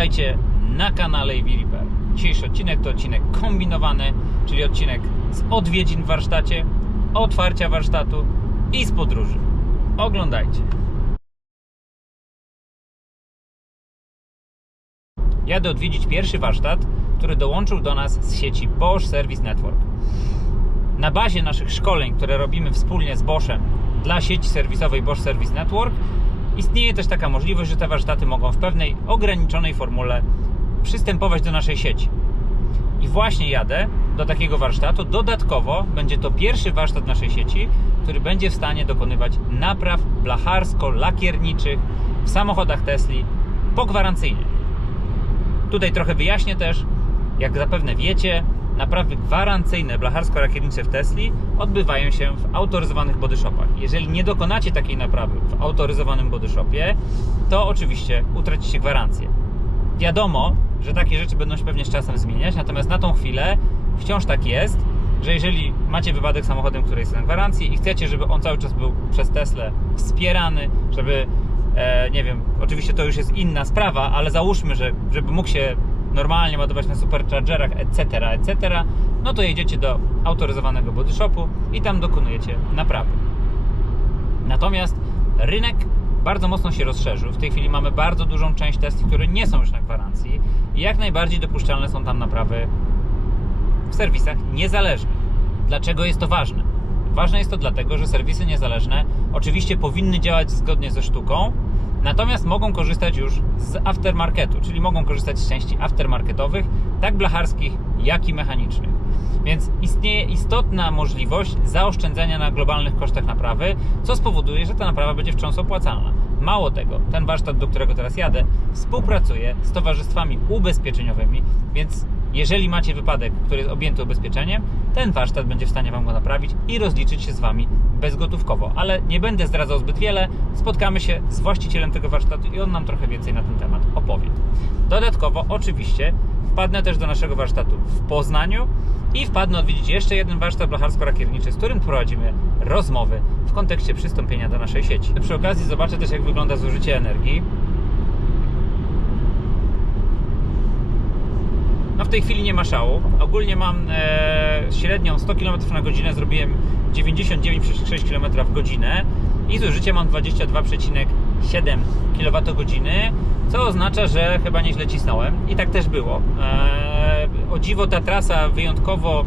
Witajcie na kanale EV Repair. Dzisiejszy odcinek to odcinek kombinowany, czyli odcinek z odwiedzin w warsztacie, otwarcia warsztatu i z podróży. Oglądajcie. Jadę odwiedzić pierwszy warsztat, który dołączył do nas z sieci Bosch Service Network. Na bazie naszych szkoleń, które robimy wspólnie z Boschem dla sieci serwisowej Bosch Service Network, istnieje też taka możliwość, że te warsztaty mogą w pewnej ograniczonej formule przystępować do naszej sieci. I właśnie jadę do takiego warsztatu. Dodatkowo będzie to pierwszy warsztat naszej sieci, który będzie w stanie dokonywać napraw blacharsko-lakierniczych w samochodach Tesli pogwarancyjnie. Tutaj trochę wyjaśnię też, jak zapewne wiecie, naprawy gwarancyjne blacharsko-lakiernicze w Tesli odbywają się w autoryzowanych body shopach. Jeżeli nie dokonacie takiej naprawy w autoryzowanym body shopie, to oczywiście utracicie gwarancję. Wiadomo, że takie rzeczy będą się pewnie z czasem zmieniać, natomiast na tą chwilę wciąż tak jest, że jeżeli macie wypadek samochodem, który jest na gwarancji i chcecie, żeby on cały czas był przez Teslę wspierany, żeby, nie wiem, oczywiście to już jest inna sprawa, ale załóżmy, żeby mógł się normalnie ładować na superchargerach, etc., no to jedziecie do autoryzowanego body shopu i tam dokonujecie naprawy. Natomiast rynek bardzo mocno się rozszerzył. W tej chwili mamy bardzo dużą część Tesli, które nie są już na gwarancji i jak najbardziej dopuszczalne są tam naprawy w serwisach niezależnych. Dlaczego jest to ważne? Ważne jest to dlatego, że serwisy niezależne oczywiście powinny działać zgodnie ze sztuką, natomiast mogą korzystać już z aftermarketu, czyli mogą korzystać z części aftermarketowych, tak blacharskich, jak i mechanicznych. Więc istnieje istotna możliwość zaoszczędzenia na globalnych kosztach naprawy, co spowoduje, że ta naprawa będzie wciąż opłacalna. Mało tego, ten warsztat, do którego teraz jadę, współpracuje z towarzystwami ubezpieczeniowymi, więc jeżeli macie wypadek, który jest objęty ubezpieczeniem, ten warsztat będzie w stanie Wam go naprawić i rozliczyć się z Wami bezgotówkowo. Ale nie będę zdradzał zbyt wiele, spotkamy się z właścicielem tego warsztatu i on nam trochę więcej na ten temat opowie. Dodatkowo oczywiście wpadnę też do naszego warsztatu w Poznaniu i wpadnę odwiedzić jeszcze jeden warsztat blacharsko-lakierniczy, z którym prowadzimy rozmowy w kontekście przystąpienia do naszej sieci. Przy okazji zobaczę też, jak wygląda zużycie energii. No w tej chwili nie ma szału. Ogólnie mam średnią 100 km na godzinę, zrobiłem 99,6 km w godzinę i zużycie mam 22,7 kWh, co oznacza, że chyba nieźle cisnąłem i tak też było. O dziwo ta trasa wyjątkowo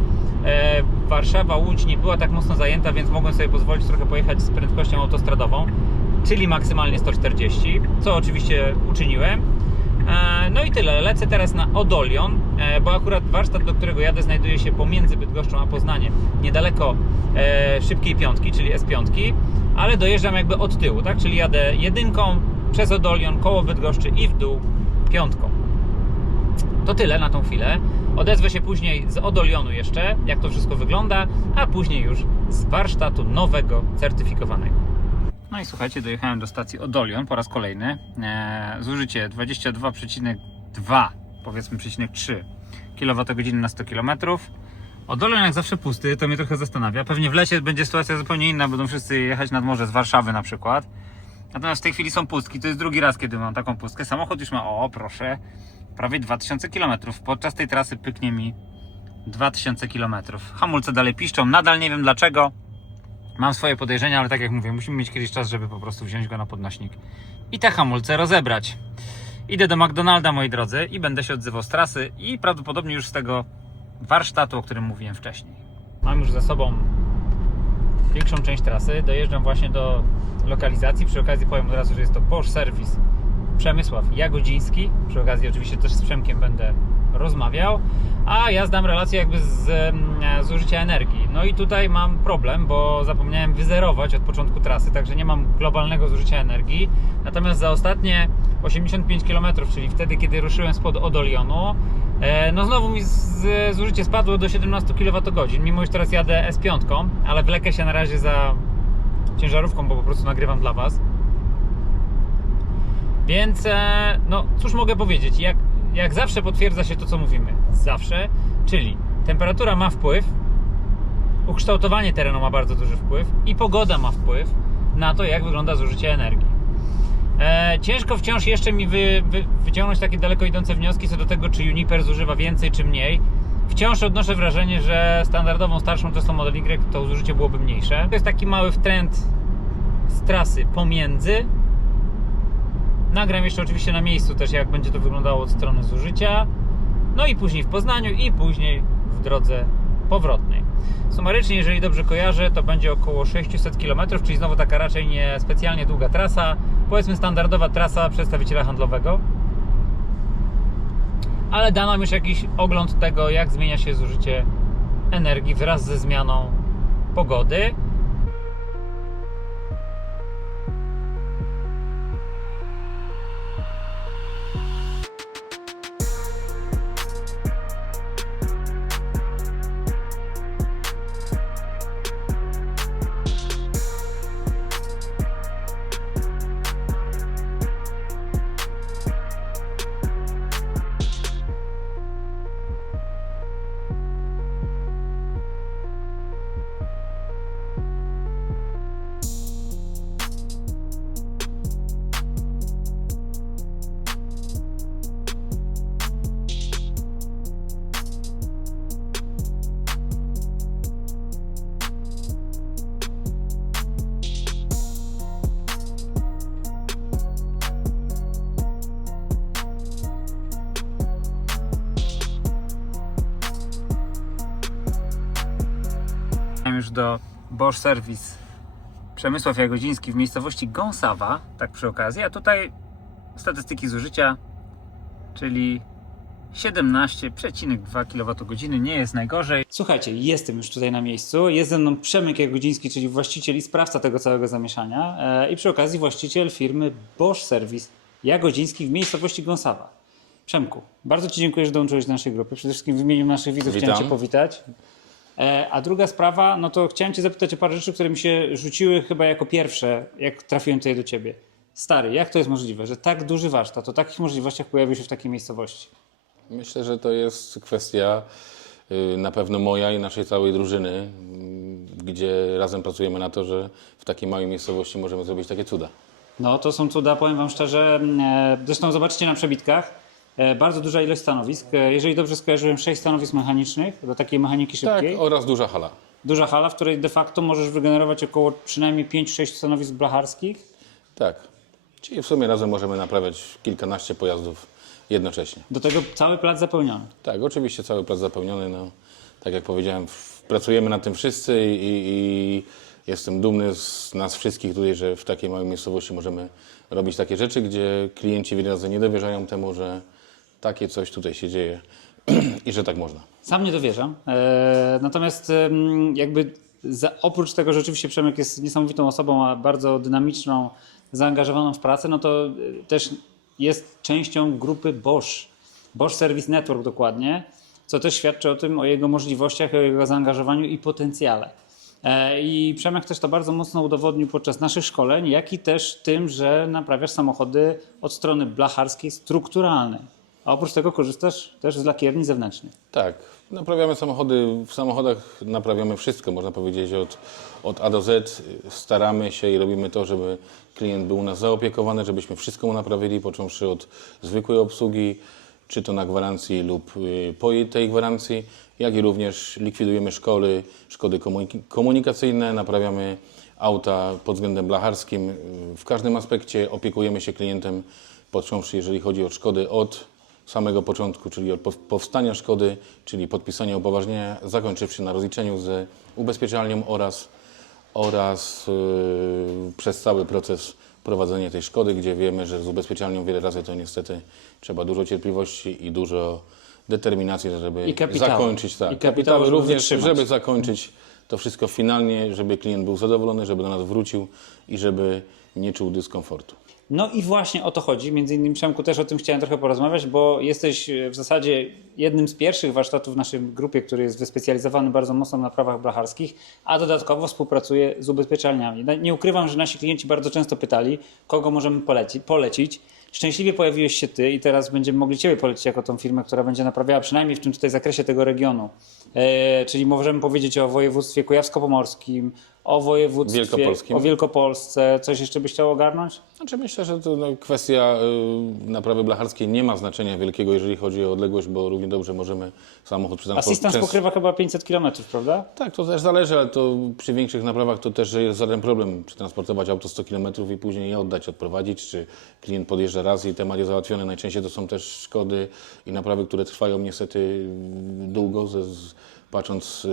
Warszawa-Łódź nie była tak mocno zajęta, więc mogłem sobie pozwolić trochę pojechać z prędkością autostradową, czyli maksymalnie 140, co oczywiście uczyniłem. No i tyle. Lecę teraz na Odolion, bo akurat warsztat, do którego jadę, znajduje się pomiędzy Bydgoszczą a Poznaniem, niedaleko szybkiej piątki, czyli S5, ale dojeżdżam jakby od tyłu, tak? Czyli jadę jedynką przez Odolion, koło Bydgoszczy i w dół piątką. To tyle na tą chwilę. Odezwę się później z Odolionu jeszcze, jak to wszystko wygląda, a później już z warsztatu nowego, certyfikowanego. No i słuchajcie, dojechałem do stacji Odolion po raz kolejny. Zużycie 22,2, powiedzmy 3 kWh na 100 km. Odolion jak zawsze pusty, to mnie trochę zastanawia. Pewnie w lesie będzie sytuacja zupełnie inna, będą wszyscy jechać nad morze z Warszawy na przykład. Natomiast w tej chwili są pustki, to jest drugi raz, kiedy mam taką pustkę. Samochód już ma, o proszę, prawie 2000 km. Podczas tej trasy pyknie mi 2000 km. Hamulce dalej piszczą, nadal nie wiem dlaczego. Mam swoje podejrzenia, ale tak jak mówię, musimy mieć kiedyś czas, żeby po prostu wziąć go na podnośnik i te hamulce rozebrać. Idę do McDonalda, moi drodzy, i będę się odzywał z trasy i prawdopodobnie już z tego warsztatu, o którym mówiłem wcześniej. Mam już za sobą większą część trasy, dojeżdżam właśnie do lokalizacji. Przy okazji powiem od razu, że jest to Bosch Service Przemysław Jagodziński. Przy okazji oczywiście też z Przemkiem będę rozmawiał, a ja zdam relację jakby z zużycia energii. No i tutaj mam problem, bo zapomniałem wyzerować od początku trasy, także nie mam globalnego zużycia energii. Natomiast za ostatnie 85 km, czyli wtedy, kiedy ruszyłem spod Odolionu, no znowu mi zużycie spadło do 17 kWh, mimo że teraz jadę S5, ale wlekę się na razie za ciężarówką, bo po prostu nagrywam dla Was. Więc no cóż mogę powiedzieć, jak zawsze potwierdza się to, co mówimy. Zawsze, czyli temperatura ma wpływ, ukształtowanie terenu ma bardzo duży wpływ i pogoda ma wpływ na to, jak wygląda zużycie energii. Ciężko wciąż jeszcze mi wyciągnąć takie daleko idące wnioski co do tego, czy Uniper zużywa więcej, czy mniej. Wciąż odnoszę wrażenie, że standardową starszą Tesla Model Y to zużycie byłoby mniejsze. To jest taki mały wtręt z trasy pomiędzy. Nagram jeszcze oczywiście na miejscu też, jak będzie to wyglądało od strony zużycia. No i później w Poznaniu i później w drodze powrotnej. Sumarycznie, jeżeli dobrze kojarzę, to będzie około 600 km, czyli znowu taka raczej nie specjalnie długa trasa. Powiedzmy standardowa trasa przedstawiciela handlowego. Ale da nam już jakiś ogląd tego, jak zmienia się zużycie energii wraz ze zmianą pogody. Już do Bosch Service Przemysław Jagodziński w miejscowości Gąsawa, tak przy okazji, a tutaj statystyki zużycia, czyli 17,2 kWh, nie jest najgorzej. Słuchajcie, jestem już tutaj na miejscu, jest ze mną Przemek Jagodziński, czyli właściciel i sprawca tego całego zamieszania i przy okazji właściciel firmy Bosch Service Jagodziński w miejscowości Gąsawa. Przemku, bardzo Ci dziękuję, że dołączyłeś do naszej grupy. Przede wszystkim w imieniu naszych widzów chciałem Cię powitać. A druga sprawa, no to chciałem Cię zapytać o parę rzeczy, które mi się rzuciły chyba jako pierwsze, jak trafiłem tutaj do Ciebie. Stary, jak to jest możliwe, że tak duży warsztat o takich możliwościach pojawił się w takiej miejscowości? Myślę, że to jest kwestia na pewno moja i naszej całej drużyny, gdzie razem pracujemy na to, że w takiej małej miejscowości możemy zrobić takie cuda. No to są cuda, powiem Wam szczerze. Zresztą zobaczycie na przebitkach. Bardzo duża ilość stanowisk. Jeżeli dobrze skojarzyłem, 6 stanowisk mechanicznych do takiej mechaniki szybkiej. Tak, oraz duża hala. Duża hala, w której de facto możesz wygenerować około przynajmniej 5-6 stanowisk blacharskich. Tak, czyli w sumie razem możemy naprawiać kilkanaście pojazdów jednocześnie. Do tego cały plac zapełniony. Tak, oczywiście cały plac zapełniony. No, tak jak powiedziałem, pracujemy nad tym wszyscy i jestem dumny z nas wszystkich tutaj, że w takiej małej miejscowości możemy robić takie rzeczy, gdzie klienci wiele razy nie dowierzają temu, że takie coś tutaj się dzieje i że tak można. Sam nie dowierzam. Natomiast jakby oprócz tego, że rzeczywiście Przemek jest niesamowitą osobą, a bardzo dynamiczną, zaangażowaną w pracę, no to też jest częścią grupy Bosch. Bosch Service Network dokładnie, co też świadczy o tym, o jego możliwościach, o jego zaangażowaniu i potencjale. I Przemek też to bardzo mocno udowodnił podczas naszych szkoleń, jak i też tym, że naprawiasz samochody od strony blacharskiej strukturalnej. A oprócz tego korzystasz też z lakierni zewnętrznych. Tak, naprawiamy samochody, w samochodach naprawiamy wszystko, można powiedzieć od A do Z. Staramy się i robimy to, żeby klient był u nas zaopiekowany, żebyśmy wszystko mu naprawili, począwszy od zwykłej obsługi, czy to na gwarancji lub po tej gwarancji, jak i również likwidujemy szkody komunikacyjne, naprawiamy auta pod względem blacharskim. W każdym aspekcie opiekujemy się klientem, począwszy jeżeli chodzi o szkody od samego początku, czyli od powstania szkody, czyli podpisania upoważnienia, zakończywszy na rozliczeniu z ubezpieczalnią oraz przez cały proces prowadzenia tej szkody, gdzie wiemy, że z ubezpieczalnią wiele razy to niestety trzeba dużo cierpliwości i dużo determinacji, żeby zakończyć. Tak, i kapitały również, żeby zakończyć to wszystko finalnie, żeby klient był zadowolony, żeby do nas wrócił i żeby nie czuł dyskomfortu. No i właśnie o to chodzi. Między innymi, Przemku, też o tym chciałem trochę porozmawiać, bo jesteś w zasadzie jednym z pierwszych warsztatów w naszej grupie, który jest wyspecjalizowany bardzo mocno na naprawach blacharskich, a dodatkowo współpracuje z ubezpieczalniami. Nie ukrywam, że nasi klienci bardzo często pytali, kogo możemy polecić. Szczęśliwie pojawiłeś się ty i teraz będziemy mogli ciebie polecić jako tą firmę, która będzie naprawiała przynajmniej w tym tutaj zakresie tego regionu. Czyli możemy powiedzieć o województwie kujawsko-pomorskim, o województwie Wielkopolskim. o Wielkopolsce. Coś jeszcze byś chciał ogarnąć? Znaczy myślę, że to kwestia naprawy blacharskiej nie ma znaczenia wielkiego, jeżeli chodzi o odległość, bo równie dobrze możemy samochód przetransportować. Assistance pokrywa chyba 500 km, prawda? Tak, to też zależy, ale to przy większych naprawach to też jest żaden problem przetransportować auto 100 km i później je oddać, odprowadzić, czy klient podjeżdża raz i temat jest załatwiony. Najczęściej to są też szkody i naprawy, które trwają niestety długo. Patrząc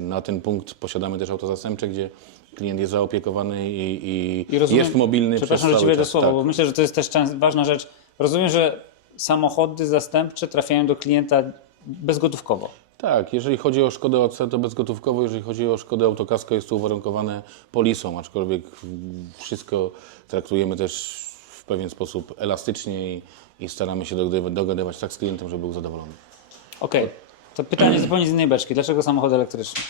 na ten punkt posiadamy też auto zastępcze, gdzie klient jest zaopiekowany i rozumiem, jest mobilny przez przepraszam, że cały ci wejdę czas. słowo, Tak. bo myślę, że to jest też ważna rzecz. Rozumiem, że samochody zastępcze trafiają do klienta bezgotówkowo. Tak, jeżeli chodzi o szkodę OC, to bezgotówkowo, jeżeli chodzi o szkodę autokasko, jest to uwarunkowane polisą, aczkolwiek wszystko traktujemy też w pewien sposób elastycznie i staramy się dogadywać tak z klientem, żeby był zadowolony. Okej, to pytanie zupełnie z innej beczki. Dlaczego samochody elektryczne?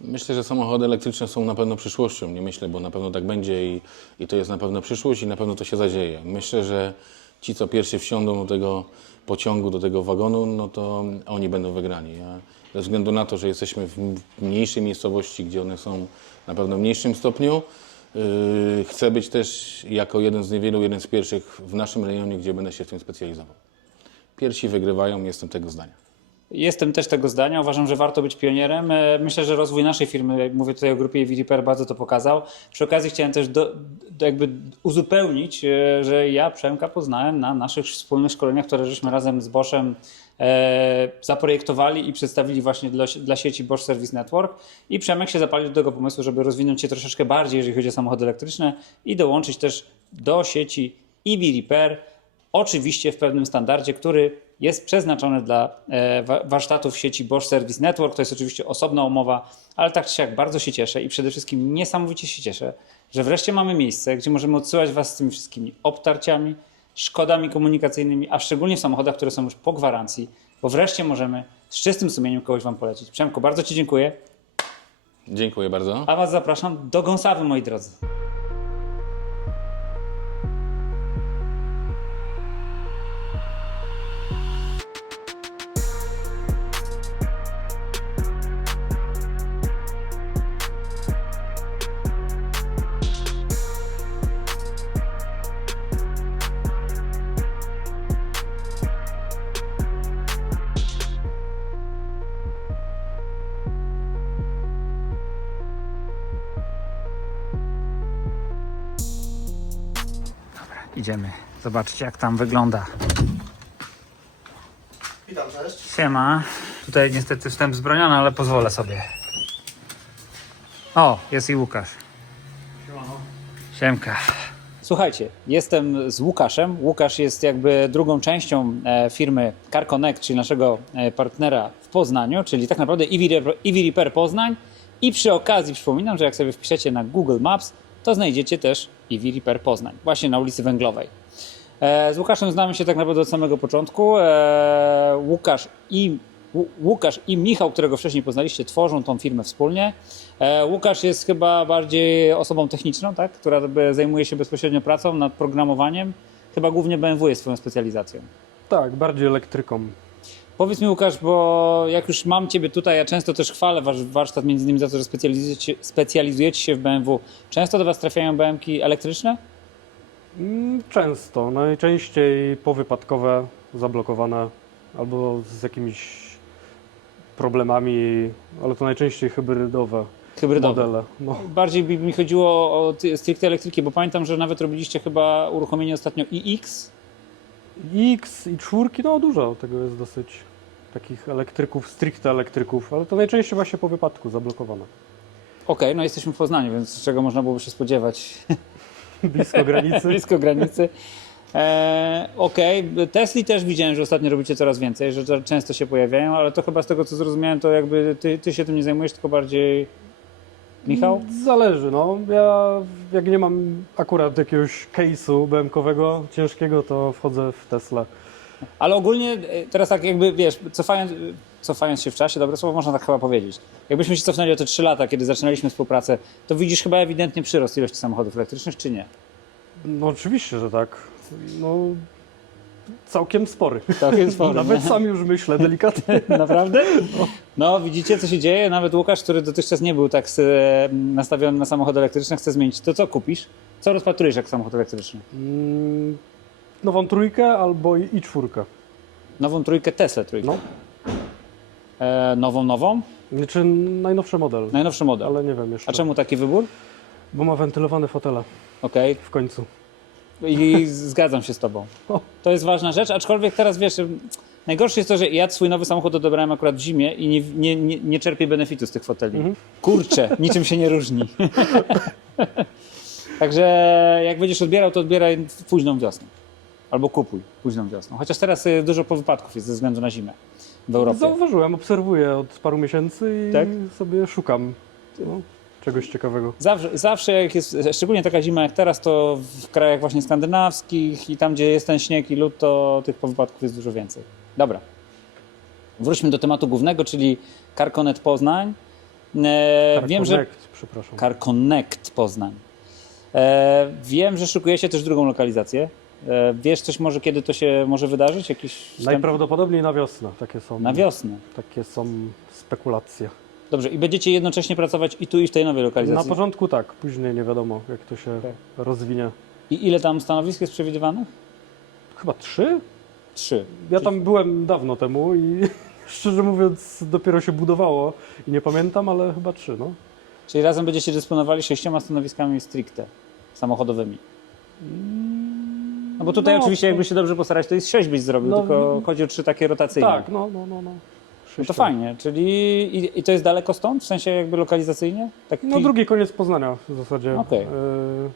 Myślę, że samochody elektryczne są na pewno przyszłością. Nie myślę, bo na pewno tak będzie i to jest na pewno przyszłość i na pewno to się zadzieje. Myślę, że ci, co pierwsi wsiądą do tego pociągu, do tego wagonu, no to oni będą wygrani. Ja, ze względu na to, że jesteśmy w mniejszej miejscowości, gdzie one są na pewno w mniejszym stopniu, chcę być też jako jeden z niewielu, jeden z pierwszych w naszym rejonie, gdzie będę się w tym specjalizował. Pierwsi wygrywają, jestem tego zdania. Jestem też tego zdania. Uważam, że warto być pionierem. Myślę, że rozwój naszej firmy, mówię tutaj o grupie EV Repair, bardzo to pokazał. Przy okazji chciałem też jakby uzupełnić, że ja Przemka poznałem na naszych wspólnych szkoleniach, które żeśmy razem z Boschem zaprojektowali i przedstawili właśnie dla sieci Bosch Service Network. I Przemek się zapalił do tego pomysłu, żeby rozwinąć się troszeczkę bardziej, jeżeli chodzi o samochody elektryczne i dołączyć też do sieci EV Repair, oczywiście w pewnym standardzie, który jest przeznaczony dla warsztatów sieci Bosch Service Network. To jest oczywiście osobna umowa, ale tak czy siak bardzo się cieszę i przede wszystkim niesamowicie się cieszę, że wreszcie mamy miejsce, gdzie możemy odsyłać Was z tymi wszystkimi obtarciami, szkodami komunikacyjnymi, a szczególnie w samochodach, które są już po gwarancji, bo wreszcie możemy z czystym sumieniem kogoś Wam polecić. Przemku, bardzo Ci dziękuję, Dziękuję bardzo. a Was zapraszam do Gąsawy, moi drodzy. Idziemy zobaczyć, jak tam wygląda. Witam, cześć. Siema. Tutaj niestety wstęp zbroniony, ale pozwolę sobie. O, jest i Łukasz. Siemka. Słuchajcie, jestem z Łukaszem. Łukasz jest jakby drugą częścią firmy Car Connect, czyli naszego partnera w Poznaniu, czyli tak naprawdę EV Repair Poznań. I przy okazji przypominam, że jak sobie wpiszecie na Google Maps, to znajdziecie też EV Repair Poznań, właśnie na ulicy Węglowej. Z Łukaszem znamy się tak naprawdę od samego początku. Łukasz i Michał, którego wcześniej poznaliście, tworzą tą firmę wspólnie. Łukasz jest chyba bardziej osobą techniczną, tak? Która zajmuje się bezpośrednio pracą nad programowaniem. Chyba głównie BMW jest swoją specjalizacją. Tak, bardziej elektryką. Powiedz mi, Łukasz, bo jak już mam Ciebie tutaj, ja często też chwalę Wasz warsztat między innymi za to, że specjalizujecie się w BMW. Często do Was trafiają BMW-ki elektryczne? Często, najczęściej powypadkowe, zablokowane albo z jakimiś problemami, ale to najczęściej hybrydowe modele. No. Bardziej by mi chodziło o stricte elektryki, bo pamiętam, że nawet robiliście chyba uruchomienie ostatnio iX. X i czwórki, no dużo tego jest dosyć. Takich elektryków, stricte elektryków, ale to najczęściej właśnie po wypadku zablokowane. Okej, no jesteśmy w Poznaniu, więc czego można byłoby się spodziewać? Blisko granicy. Blisko granicy. Tesli też widziałem, że ostatnio robicie coraz więcej, że często się pojawiają, ale to chyba z tego co zrozumiałem, to jakby ty się tym nie zajmujesz, tylko bardziej Michał? Zależy, no. Ja jak nie mam akurat jakiegoś case'u BM-kowego ciężkiego, to wchodzę w Tesla. Ale ogólnie teraz tak jakby, wiesz, cofając się w czasie, dobre słowo można tak chyba powiedzieć. Jakbyśmy się cofnęli o te 3 lata, kiedy zaczynaliśmy współpracę, to widzisz chyba ewidentnie przyrost ilości samochodów elektrycznych, czy nie? No oczywiście, że tak. No, całkiem spory. Całkiem spory, Nawet nie? sam już myślę delikatnie. Naprawdę? No, widzicie, co się dzieje? Nawet Łukasz, który dotychczas nie był tak nastawiony na samochody elektryczne, chce zmienić. To co kupisz? Co rozpatrujesz jak samochód elektryczny? Nową trójkę albo i czwórkę. Nową trójkę, Tesla trójkę. No. Nową? Znaczy najnowszy model, Najnowszy model. ale nie wiem jeszcze. A czemu taki wybór? Bo ma wentylowane fotele Okej. w końcu. I zgadzam się z tobą. O. To jest ważna rzecz, aczkolwiek teraz wiesz, najgorsze jest to, że ja swój nowy samochód odebrałem akurat w zimie i nie czerpię benefitu z tych foteli. Kurczę, niczym się nie różni. Także jak będziesz odbierał, to odbieraj w późną wiosnę. Albo kupuj późną wiosną. Chociaż teraz dużo wypadków jest ze względu na zimę w Europie. Zauważyłem, obserwuję od paru miesięcy i Tak? sobie szukam czegoś ciekawego. Zawsze jak jest, szczególnie taka zima jak teraz, to w krajach właśnie skandynawskich i tam, gdzie jest ten śnieg i lód, to tych wypadków jest dużo więcej. Dobra. Wróćmy do tematu głównego, czyli CarConnect Poznań. Wiem, że Przepraszam. CarConnect Poznań. Wiem, że szykujecie też drugą lokalizację. Wiesz coś może, kiedy to się może wydarzyć? Jakiś wstęp? Najprawdopodobniej na wiosnę. Na wiosnę. Takie są spekulacje. Dobrze, i będziecie jednocześnie pracować i tu, i w tej nowej lokalizacji? Na początku tak, później nie wiadomo, jak to się rozwinie. I ile tam stanowisk jest przewidywanych? Chyba 3? 3. Ja tam byłem dawno temu i szczerze mówiąc dopiero się budowało i nie pamiętam, ale chyba 3, no. Czyli razem będziecie dysponowali 6 stanowiskami stricte samochodowymi. No bo tutaj No, oczywiście to- jakby się dobrze postarać, to jest 6 byś zrobił, No, tylko chodzi o 3 takie rotacyjne. Tak, no. No to fajnie, czyli i to jest daleko stąd, w sensie jakby lokalizacyjnie? Taki... No drugi koniec Poznania w zasadzie. Okej.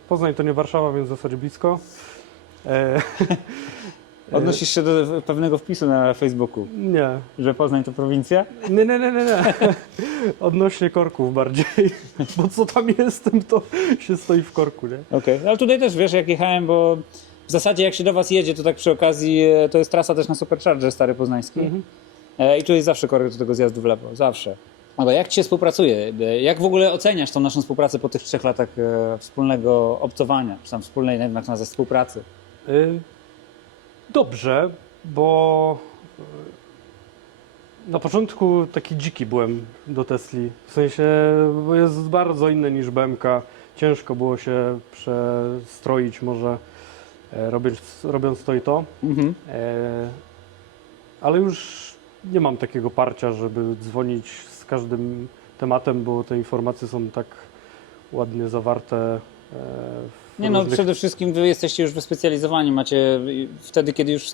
Poznań to nie Warszawa, więc w zasadzie blisko. Odnosisz się do pewnego wpisu na Facebooku, Nie. że Poznań to prowincja? Nie. Odnośnie korków bardziej. Bo co tam jestem, to się stoi w korku, nie? Okej, ale tutaj też wiesz, jak jechałem, bo w zasadzie jak się do was jedzie, to tak przy okazji, to jest trasa też na Supercharger stary poznański. I tu jest zawsze korek do tego zjazdu w lewo, zawsze. Ale jak ci się współpracuje? Jak w ogóle oceniasz tą naszą współpracę po tych 3 latach wspólnego obcowania, czy tam wspólnej, nie wiem jak nazwać, współpracy? Dobrze, bo na początku taki dziki byłem do Tesli. W sensie, bo jest bardzo inny niż BMK. Ciężko było się przestroić może robiąc to i to. Ale już nie mam takiego parcia, żeby dzwonić z każdym tematem, bo te informacje są tak ładnie zawarte w Nie no, różnych... przede wszystkim wy jesteście już wyspecjalizowani, macie, wtedy kiedy już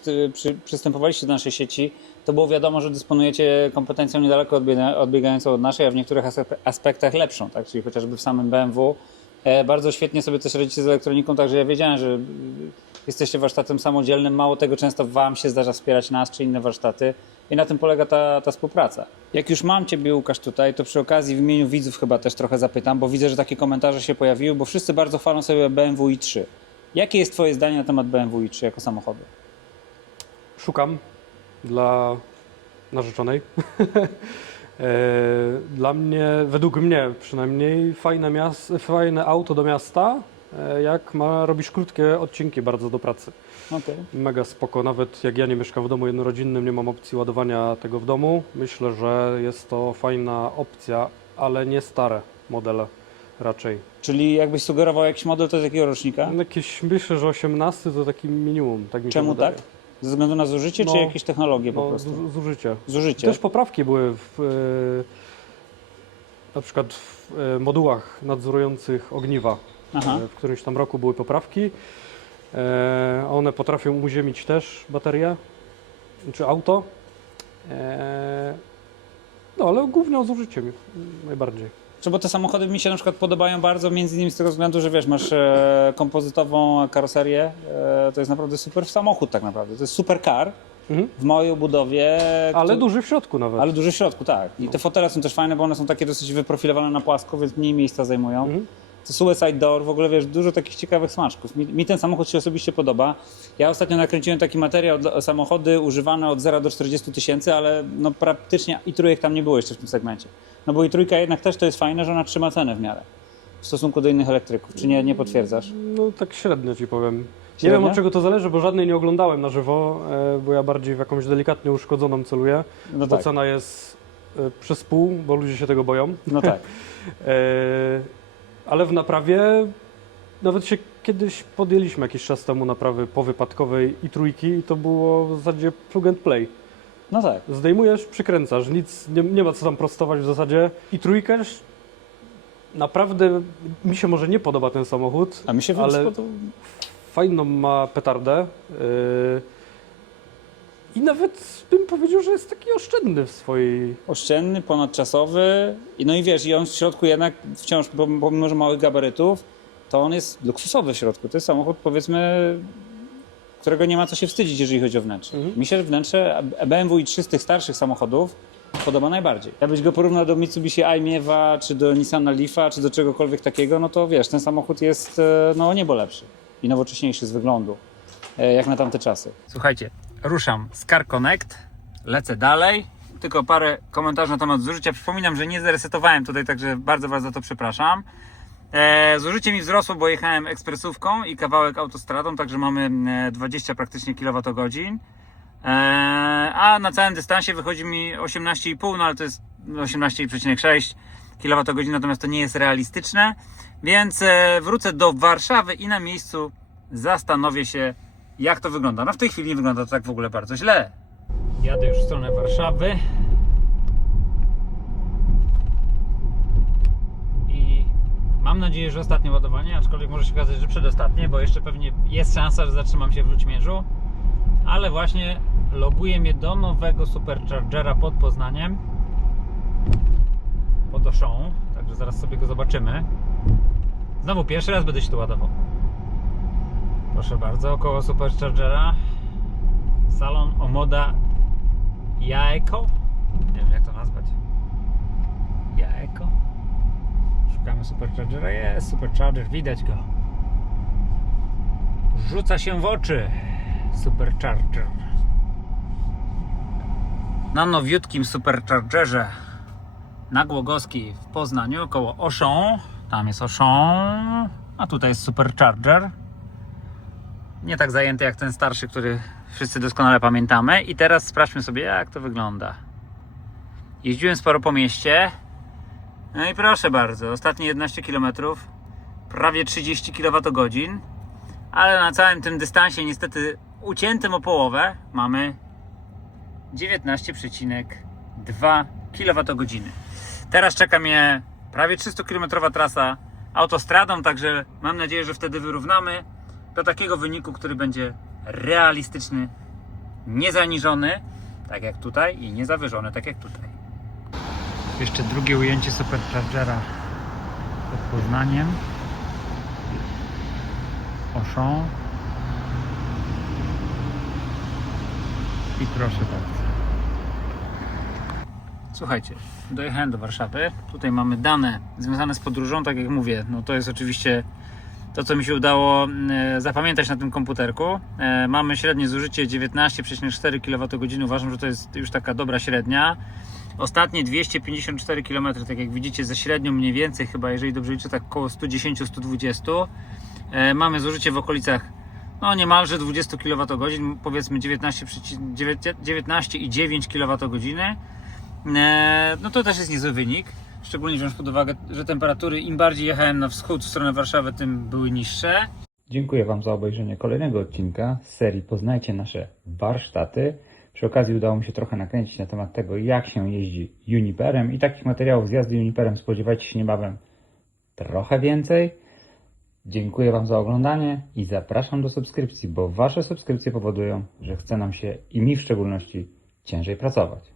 przystępowaliście do naszej sieci, to było wiadomo, że dysponujecie kompetencją niedaleko odbiegającą od naszej, a w niektórych aspektach lepszą, tak? Czyli chociażby w samym BMW. Bardzo świetnie sobie też radzicie z elektroniką, także ja wiedziałem, że jesteście warsztatem samodzielnym, mało tego często wam się zdarza wspierać nas czy inne warsztaty i na tym polega ta współpraca. Jak już mam Ciebie, Łukasz, tutaj, to przy okazji w imieniu widzów chyba też trochę zapytam, bo widzę, że takie komentarze się pojawiły, bo wszyscy bardzo chwalą sobie BMW i3. Jakie jest Twoje zdanie na temat BMW i3 jako samochodu? Szukam dla narzeczonej. Dla mnie, według mnie przynajmniej, fajne auto do miasta, jak robisz krótkie odcinki bardzo do pracy. Okay. Mega spoko, nawet jak ja nie mieszkam w domu jednorodzinnym, nie mam opcji ładowania tego w domu. Myślę, że jest to fajna opcja, ale nie stare modele raczej. Czyli jakbyś sugerował jakiś model, to z jakiego rocznika? Jakieś, myślę, że 18 to taki minimum. Tak mi się Czemu wydaje. tak? Ze względu na zużycie, czy jakieś technologie po prostu? Zużycie. Zużycie. Też poprawki były na przykład w modułach nadzorujących ogniwa. Aha. W którymś tam roku były poprawki. One potrafią uziemić też baterię, czy auto. No ale głównie o zużycie najbardziej. Bo te samochody mi się na przykład podobają bardzo, między innymi z tego względu, że wiesz, masz kompozytową karoserię, to jest naprawdę super samochód tak naprawdę, to jest super car w małej obudowie. Ale duży w środku nawet. Ale duży w środku, tak. I te fotele są też fajne, bo one są takie dosyć wyprofilowane na płasko, więc mniej miejsca zajmują. To suicide door, w ogóle wiesz, dużo takich ciekawych smaczków. Mi ten samochód się osobiście podoba. Ja ostatnio nakręciłem taki materiał samochody używane od 0 do 40 tysięcy, ale no praktycznie i trójek tam nie było jeszcze w tym segmencie. No bo i trójka jednak też to jest fajne, że ona trzyma cenę w miarę w stosunku do innych elektryków. Czy nie potwierdzasz? No tak średnio ci powiem. Nie wiem, Średnia? od czego to zależy, bo żadnej nie oglądałem na żywo, bo ja bardziej w jakąś delikatnie uszkodzoną celuję. No Bo tak. cena jest przez pół, bo ludzie się tego boją. No tak. Ale w naprawie nawet się kiedyś podjęliśmy jakiś czas temu naprawy powypadkowej i trójki i to było w zasadzie plug and play. No tak. Zdejmujesz, przykręcasz, nic, nie ma co tam prostować w zasadzie. I trójkę naprawdę mi się może nie podoba ten samochód, A mi się ale wydaje, fajną ma petardę. I nawet bym powiedział, że jest taki oszczędny w swojej... oszczędny, ponadczasowy. No i wiesz, i on w środku jednak wciąż, pomimo że małych gabarytów, to on jest luksusowy w środku. To jest samochód, powiedzmy, którego nie ma co się wstydzić, jeżeli chodzi o wnętrze. Mi się wnętrze BMW i3 z tych starszych samochodów podoba najbardziej. Jakbyś go porównał do Mitsubishi Aimewa, czy do Nissana Leafa, czy do czegokolwiek takiego, no to wiesz, ten samochód jest no niebo lepszy i nowocześniejszy z wyglądu, jak na tamte czasy. Słuchajcie, ruszam z Car Connect, lecę dalej. Tylko parę komentarzy na temat zużycia. Przypominam, że nie zresetowałem tutaj, także bardzo Was za to przepraszam. Zużycie mi wzrosło, bo jechałem ekspresówką i kawałek autostradą, także mamy 20 praktycznie kWh. A na całym dystansie wychodzi mi 18,5, no ale to jest 18,6 kWh, natomiast to nie jest realistyczne. Więc wrócę do Warszawy i na miejscu zastanowię się, jak to wygląda. No w tej chwili nie wygląda to tak w ogóle bardzo źle. Jadę już w stronę Warszawy. I mam nadzieję, że ostatnie ładowanie, aczkolwiek może się okazać, że przedostatnie, bo jeszcze pewnie jest szansa, że zatrzymam się w Ludźmierzu. Ale właśnie loguje mnie do nowego Superchargera pod Poznaniem. Pod Auchan, także zaraz sobie go zobaczymy. Znowu pierwszy raz będę się tu ładował. Proszę bardzo, koło Superchargera. Salon Omoda Jaeco. Nie wiem jak to nazwać. Jaeco. Szukamy Superchargera. Jest Supercharger, widać go. Rzuca się w oczy Supercharger. Na nowiutkim Superchargerze na Głogowskiej w Poznaniu koło Auchan. Tam jest Auchan, a tutaj jest Supercharger. Nie tak zajęty jak ten starszy, który wszyscy doskonale pamiętamy. I teraz sprawdźmy sobie, jak to wygląda. Jeździłem sporo po mieście. No i proszę bardzo, ostatnie 11 km, prawie 30 kWh. Ale na całym tym dystansie, niestety uciętym o połowę, mamy 19,2 kWh. Teraz czeka mnie prawie 300 km trasa autostradą, także mam nadzieję, że wtedy wyrównamy do takiego wyniku, który będzie realistyczny, niezaniżony, tak jak tutaj, i niezawyżony, tak jak tutaj. Jeszcze drugie ujęcie Superchargera pod Poznaniem. Auchan. I proszę bardzo. Słuchajcie, dojechałem do Warszawy. Tutaj mamy dane związane z podróżą, tak jak mówię, no to jest oczywiście to, co mi się udało zapamiętać na tym komputerku. Mamy średnie zużycie 19,4 kWh. Uważam, że to jest już taka dobra średnia. Ostatnie 254 km, tak jak widzicie, ze średnią mniej więcej, chyba jeżeli dobrze liczę, tak około 110-120. Mamy zużycie w okolicach no niemalże 20 kWh, powiedzmy 19,9 kWh. No to też jest niezły wynik, szczególnie biorąc pod uwagę, że temperatury im bardziej jechałem na wschód w stronę Warszawy, tym były niższe. Dziękuję Wam za obejrzenie kolejnego odcinka z serii Poznajcie nasze warsztaty. Przy okazji udało mi się trochę nakręcić na temat tego, jak się jeździ Juniperem, i takich materiałów z jazdy Juniperem spodziewajcie się niebawem trochę więcej. Dziękuję Wam za oglądanie i zapraszam do subskrypcji, bo Wasze subskrypcje powodują, że chce nam się, i mi w szczególności, ciężej pracować.